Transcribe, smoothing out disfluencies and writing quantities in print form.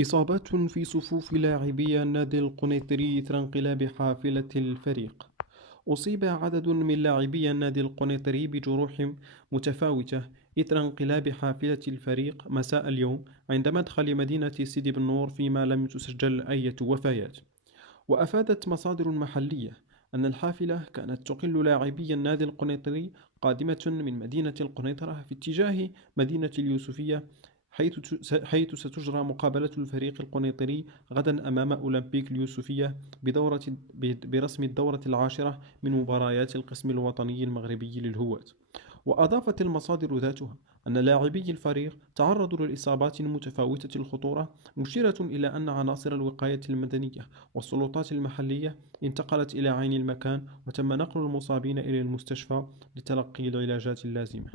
إصابات في صفوف لاعبي النادي القنيطري إثر انقلاب حافلة الفريق. أصيب عدد من لاعبي النادي القنيطري بجروح متفاوتة إثر انقلاب حافلة الفريق مساء اليوم عند مدخل مدينة سيدي بن نور، فيما لم تسجل أي وفيات. وأفادت مصادر محلية أن الحافلة كانت تقل لاعبي النادي القنيطري قادمة من مدينة القنيطرة في اتجاه مدينة اليوسفية، حيث ستجرى مقابلة الفريق القنيطري غدا أمام أولمبيك اليوسفية برسم الدورة العاشرة من مباريات القسم الوطني المغربي للهواة. وأضافت المصادر ذاتها أن لاعبي الفريق تعرضوا لإصابات متفاوتة الخطورة، مشيرة إلى أن عناصر الوقاية المدنية والسلطات المحلية انتقلت إلى عين المكان، وتم نقل المصابين إلى المستشفى لتلقي العلاجات اللازمة.